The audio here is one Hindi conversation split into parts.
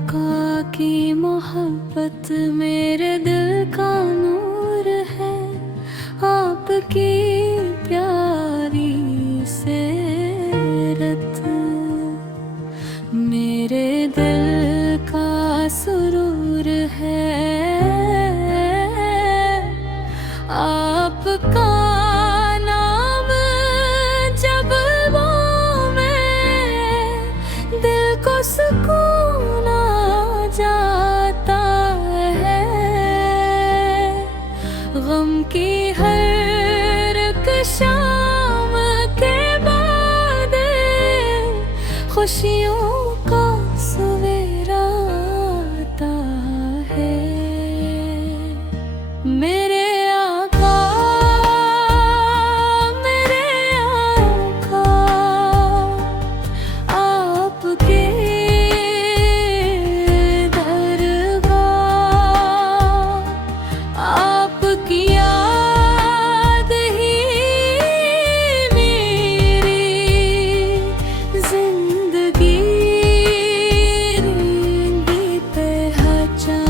आका की मोहब्बत मेरे दिल का नूर है। आपकी प्यारी सीरत मेरे दिल का सुरूर है। आपका नाम जब लूं मैं, दिल को सुकून आ जाता है। गम की हर एक शाम के बाद खुशियों का सवेरा आता है। मेरे आका, मेरे आका, आपके दरगाह, आपकी याद ही मेरी जिंदगी की पहचान।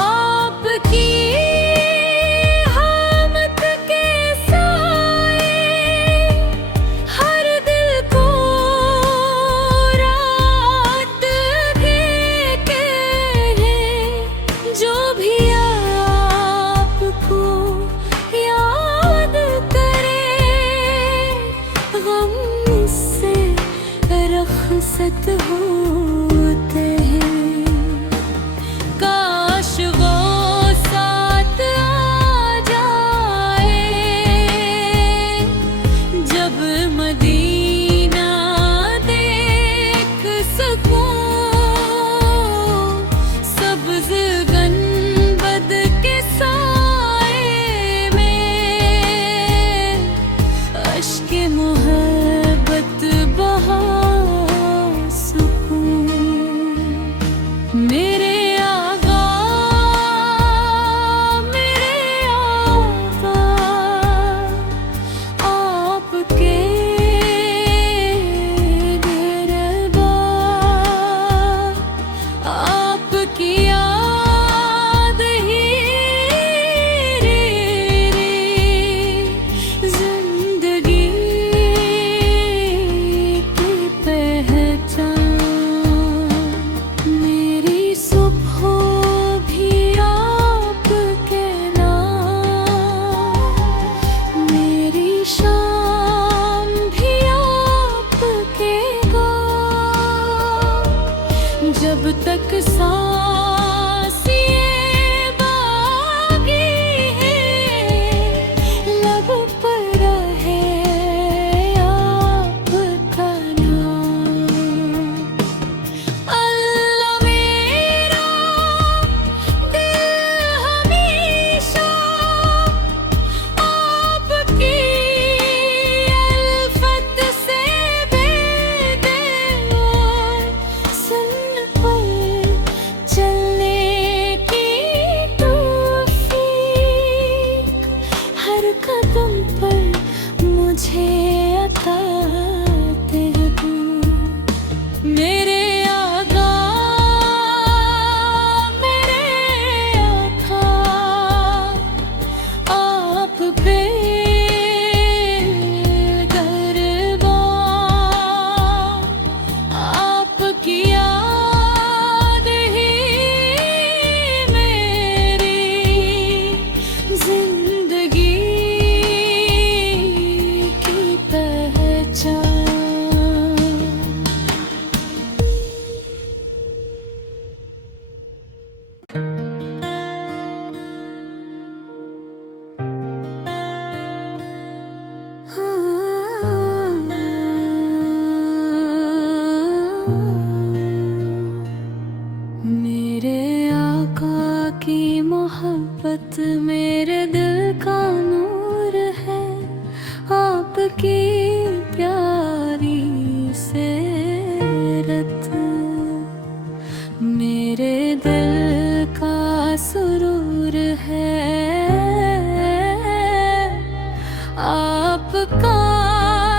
आपकी हमत के साए हर दिल को रात देते हैं। जो भी आपको याद करे, गम से रखसत होते हैं। काश वो साथ आ जाए, जब मदीना देख सकूं। सब्ज़ गंबद के साए में अश्क मोहब्बत बहा सकूं। मेरे आका, मेरे आका, आपके दरबार, आपकी याद ही जिंदगी की पहचान। मेरी सुबह भी आपके नाम, मेरी शाम भी आपके गाम। जब तक सांस ये बाकी है, लब पर रहे आपका नाम। अल्लाह मेरा दिल हमेशा आपकी अल्फत से बेदर और सुन पर चलने की तौफीक हर कदम पर मुझे अता तेरे। मेरे आका, मेरे आका, आप पे दरबार, आपकी याद ही मेरी जिंदगी की पहचान। मेरे आका की मोहब्बत मेरे दिल का नूर है। आपकी प्यारी सीरत मेरे दिल का सुरूर है आपका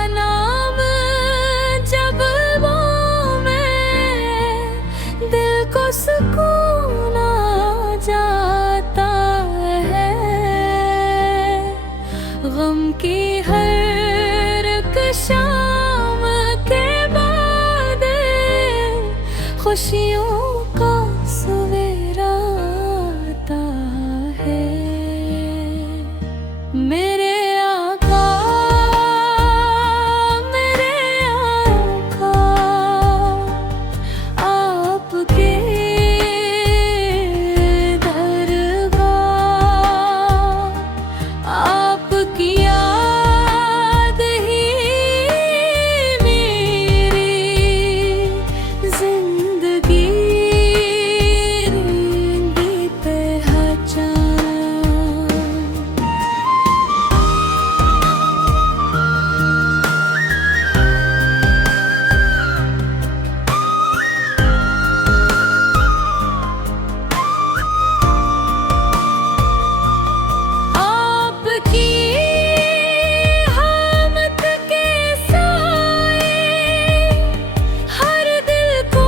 नाम जब लूं मैं, दिल को सुकून आ जाता है। गम की हर एक शाम के बाद खुशियों का सवेरा आता है। मेरे आका, मेरे आका, आपके दरगाह, आपकी याद ही मेरी जिंदगी की पहचान। आपकी हमत के साए हर दिल को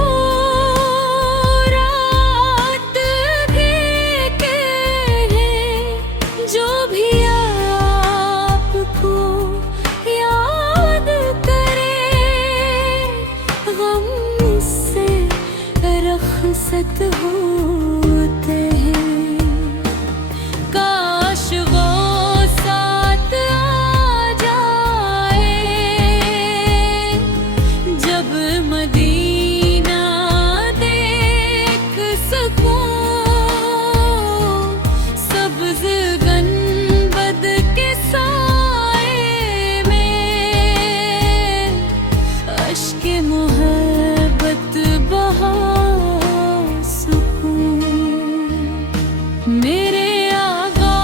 रात देते हैं। जो भी आपको याद करे, गम से रखसत होते हैं। काश वो साथ आ जाए जब मदीना देख सकूं। सब्ज़ गंबद के साए में अश्क मोहब्बत बहा सकूं। मेरे आका,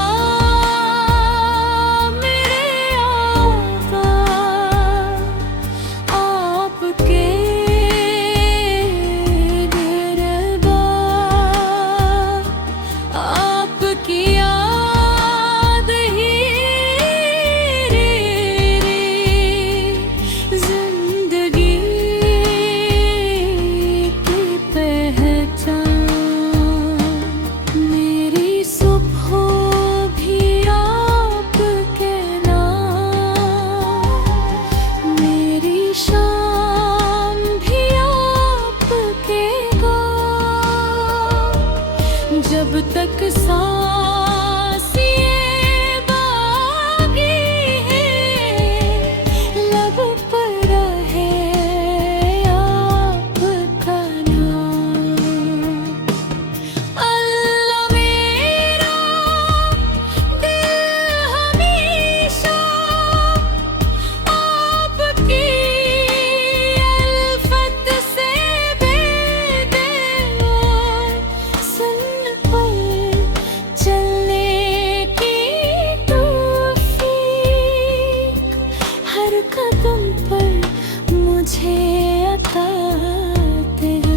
मेरे आका, आपके दरबार, आपकी याद ही जिंदगी की पहचान। मेरी सुबह भी आपके नाम, मेरी शाम भी आपके गाम। जब तक सांस ये बाकी है, लब पर रहे आपका नाम। अल्लाह मेरा दिल हमेशा आपकी अल्फत से बेदर, सुन पर चलने की तौफीक हर कदम पर मुझे अता तेरे।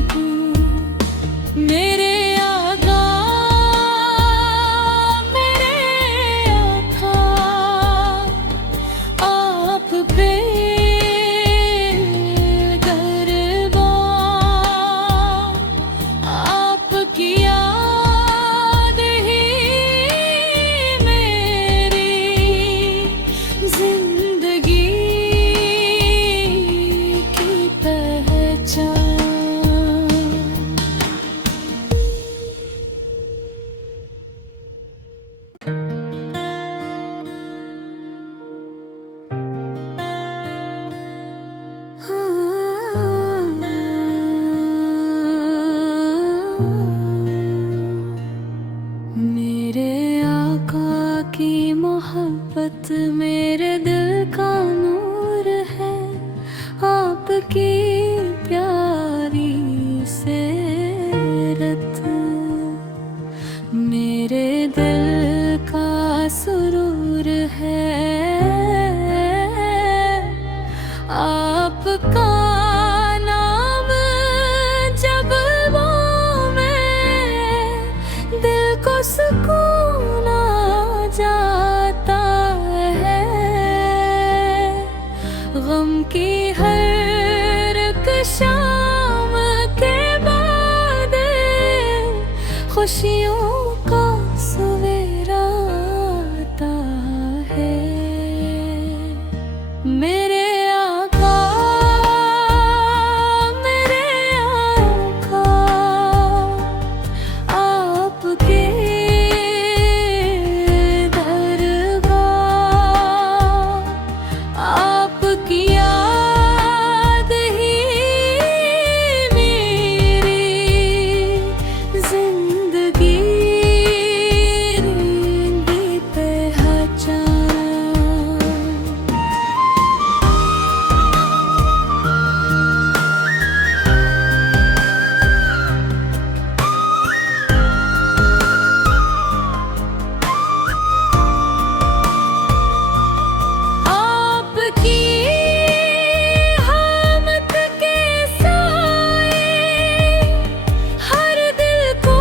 मेरे आका, मेरे आका, आप पे गरबा, आपकी याद ही मेरी जिंदगी की पहचान। मेरे आका की मोहब्बत मेरे दिल का नूर है। आपकी प्यारी सीरत मेरे दिल का सुरूर है। आपका नाम जब लूं खुशियों का सवेरा आता है। मेरे आका, मेरे आका, आपके दरगाह, आपकी याद ही मेरी जिंदगी रेंगी पहचान। आपकी हमत के साए हर दिल को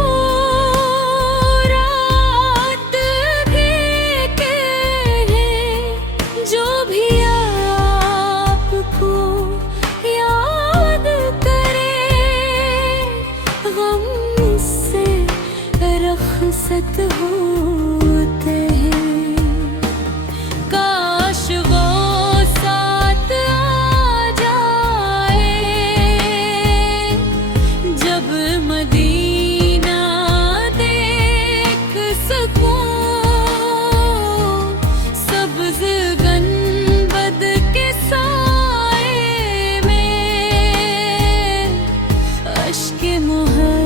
रात देते हैं। जो भी आपको याद करे, गम से रखसत होते हैं। काश वो साथ आ जाए, जब मदीना देख सकूं। सब्ज़ गंबद के साए में अश्क-ए-मुहब्बत